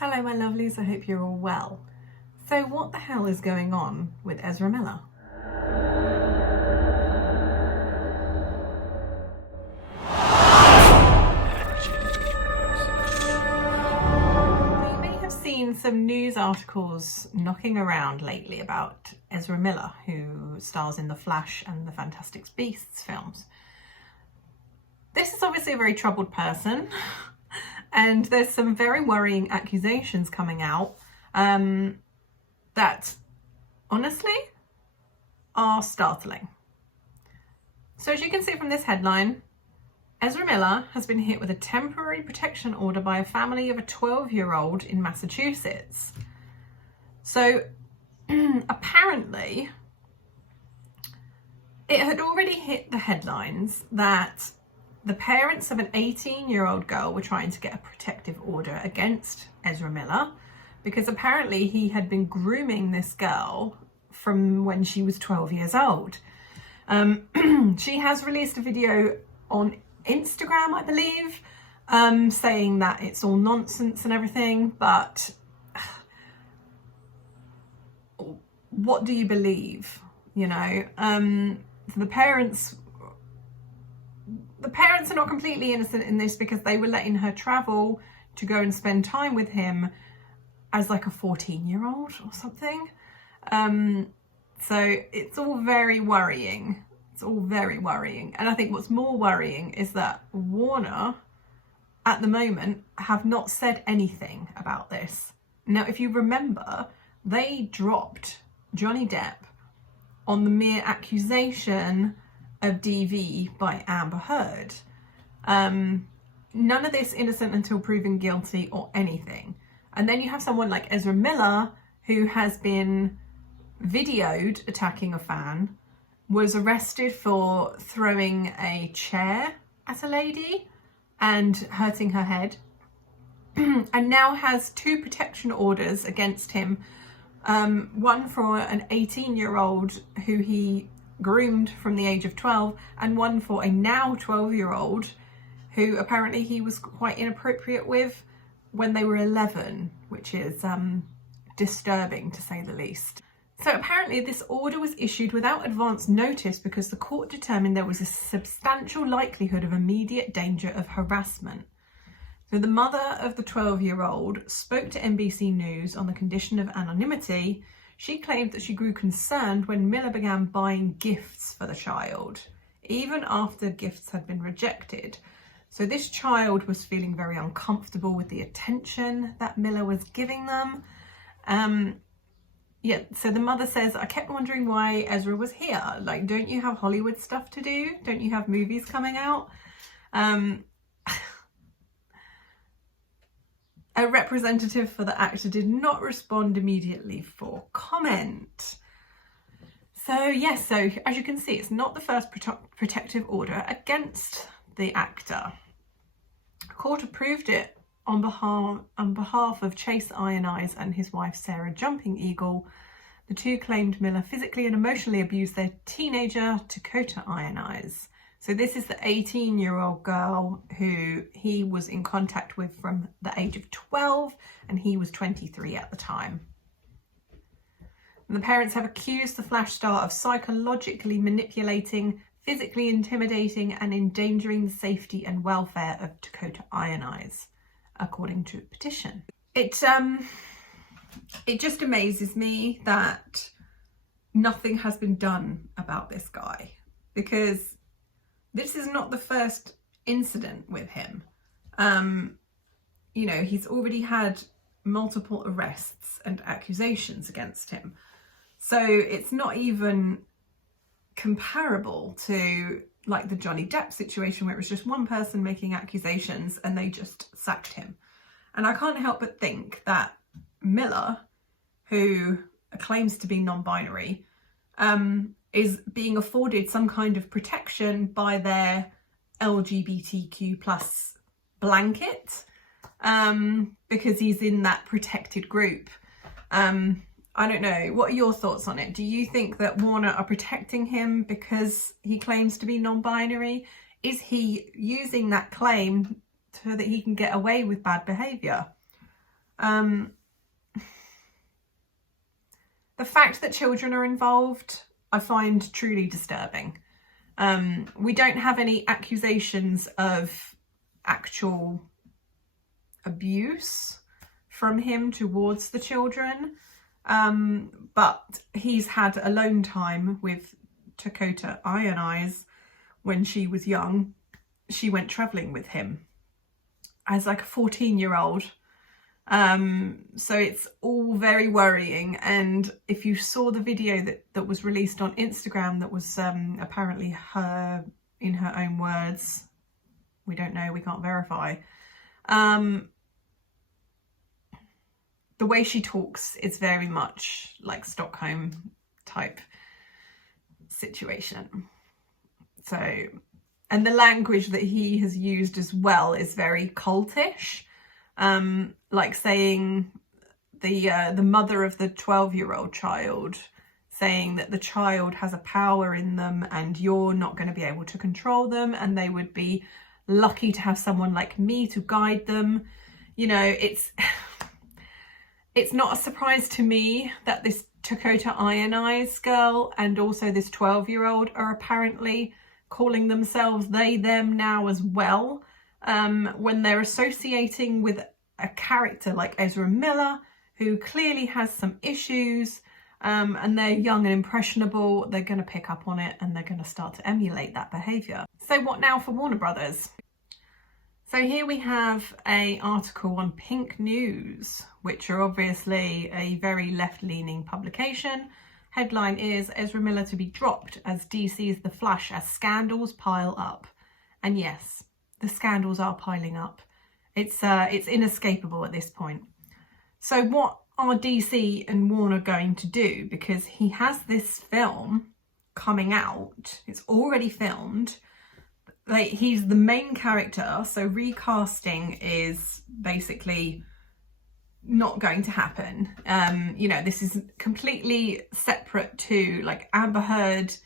Hello my lovelies, I hope you're all well. So what the hell is going on with Ezra Miller? You may have seen some news articles knocking around lately about Ezra Miller, who stars in The Flash and the Fantastic Beasts films. This is obviously a very troubled person. And there's some very worrying accusations coming out that honestly are startling. So as you can see from this headline, Ezra Miller has been hit with a temporary protection order by a family of a 12-year-old in Massachusetts. So apparently it had already hit the headlines that the parents of an 18-year-old girl were trying to get a protective order against Ezra Miller because apparently he had been grooming this girl from when she was 12 years old. She has released a video on Instagram, I believe, saying that it's all nonsense and everything, but what do you believe? You know, the parents are not completely innocent in this because they were letting her travel to go and spend time with him as like a 14-year-old or something. So it's all very worrying. It's all very worrying. And I think what's more worrying is that Warner at the moment have not said anything about this. Now, if you remember, they dropped Johnny Depp on the mere accusation of DV by Amber Heard. None of this innocent until proven guilty or anything. And then you have someone like Ezra Miller, who has been videoed attacking a fan, was arrested for throwing a chair at a lady and hurting her head, and now has 2 protection orders against him. One for an 18-year-old who he groomed from the age of 12, and one for a now 12-year-old who apparently he was quite inappropriate with when they were 11, which is disturbing to say the least. So apparently this order was issued without advance notice because the court determined there was a substantial likelihood of immediate danger of harassment. So the mother of the 12-year-old spoke to NBC News on the condition of anonymity. She claimed that she grew concerned when Miller began buying gifts for the child, even after gifts had been rejected. So this child was feeling very uncomfortable with the attention that Miller was giving them. So the mother says, I kept wondering why Ezra was here. Like, don't you have Hollywood stuff to do? Don't you have movies coming out? A representative for the actor did not respond immediately for comment. So yes, so as you can see, it's not the first protective order against the actor. The court approved it on behalf of Chase Ionize and his wife Sarah Jumping Eagle. The two claimed Miller physically and emotionally abused their teenager Dakota Ionize. So this is the 18-year-old girl who he was in contact with from the age of 12, and he was 23 at the time. And the parents have accused the Flash star of psychologically manipulating, physically intimidating, and endangering the safety and welfare of Dakota Ionize, according to a petition. It just amazes me that nothing has been done about this guy, because this is not the first incident with him. You know, he's already had multiple arrests and accusations against him. So it's not even comparable to like the Johnny Depp situation where it was just one person making accusations and they just sacked him. And I can't help but think that Miller, who claims to be non-binary, is being afforded some kind of protection by their LGBTQ plus blanket, because he's in that protected group. I don't know. What are your thoughts on it? Do you think that Warner are protecting him because he claims to be non-binary? Is he using that claim so that he can get away with bad behaviour? The fact that children are involved, I find truly disturbing. We don't have any accusations of actual abuse from him towards the children, but he's had alone time with Dakota Iron Eyes when she was young. She went travelling with him as like a 14-year-old. So it's all very worrying. And if you saw the video that was released on Instagram, that was apparently her, in her own words, we don't know, we can't verify, the way she talks is very much like Stockholm type situation. So, and the language that he has used as well is very cultish. Like saying the mother of the 12-year-old child, saying that the child has a power in them and you're not going to be able to control them, and they would be lucky to have someone like me to guide them. You know, it's not a surprise to me that this Dakota Iron Eyes girl and also this 12-year-old are apparently calling themselves they, them now as well, when they're associating with a character like Ezra Miller, who clearly has some issues, and they're young and impressionable. They're going to pick up on it and they're going to start to emulate that behaviour. So what now for Warner Brothers? So here we have an article on Pink News, which are obviously a very left-leaning publication. Headline is, Ezra Miller to be dropped as DC's The Flash as scandals pile up. And yes, the scandals are piling up. It's inescapable at this point. So what are DC and Warner going to do? Because he has this film coming out. It's already filmed. He's the main character, so recasting is basically not going to happen. You know, this is completely separate to, like, Amber Heard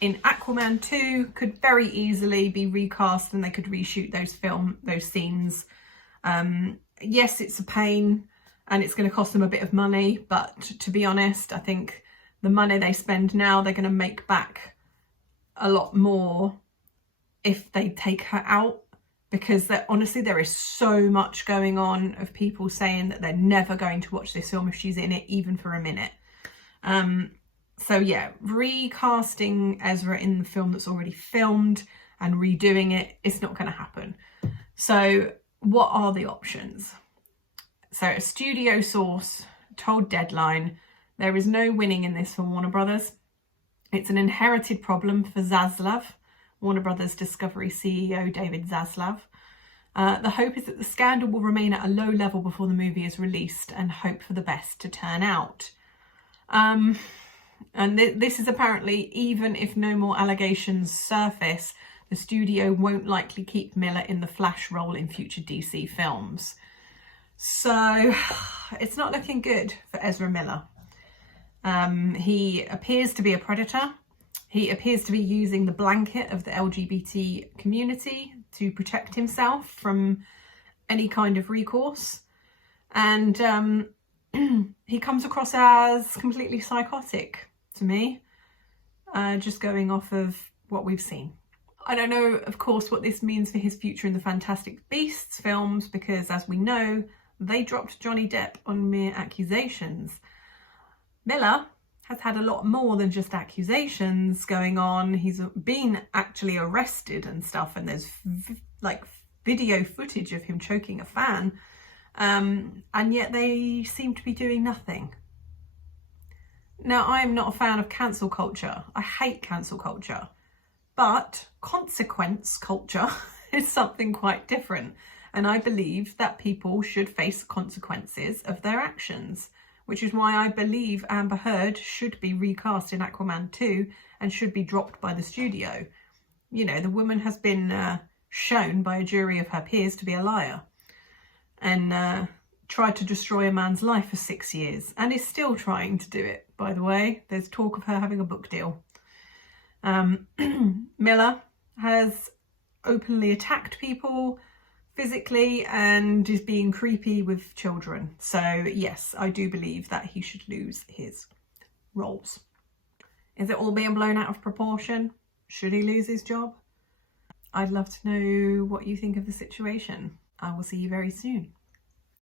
in Aquaman 2 could very easily be recast and they could reshoot those scenes. Yes, it's a pain and it's going to cost them a bit of money, but to be honest, I think the money they spend now, they're going to make back a lot more if they take her out, because honestly there is so much going on of people saying that they're never going to watch this film if she's in it even for a minute. So yeah, recasting Ezra in the film that's already filmed and redoing it, it's not going to happen. So what are the options? So a studio source told Deadline, there is no winning in this for Warner Brothers. It's an inherited problem for Zaslav, Warner Brothers Discovery CEO David Zaslav. The hope is that the scandal will remain at a low level before the movie is released and hope for the best to turn out. And this is apparently, even if no more allegations surface, the studio won't likely keep Miller in the Flash role in future DC films. So it's not looking good for Ezra Miller. He appears to be a predator. He appears to be using the blanket of the LGBT community to protect himself from any kind of recourse. And he comes across as completely psychotic to me, just going off of what we've seen. I don't know, of course, what this means for his future in the Fantastic Beasts films, because as we know, they dropped Johnny Depp on mere accusations. Miller has had a lot more than just accusations going on. He's been actually arrested and stuff, and there's like video footage of him choking a fan, and yet they seem to be doing nothing. Now, I'm not a fan of cancel culture. I hate cancel culture, but consequence culture is something quite different, and I believe that people should face consequences of their actions, which is why I believe Amber Heard should be recast in Aquaman 2 and should be dropped by the studio. You know, the woman has been shown by a jury of her peers to be a liar and tried to destroy a man's life for 6 years and is still trying to do it, by the way. There's talk of her having a book deal. Miller has openly attacked people physically and is being creepy with children. So yes, I do believe that he should lose his roles. Is it all being blown out of proportion? Should he lose his job? I'd love to know what you think of the situation. I will see you very soon.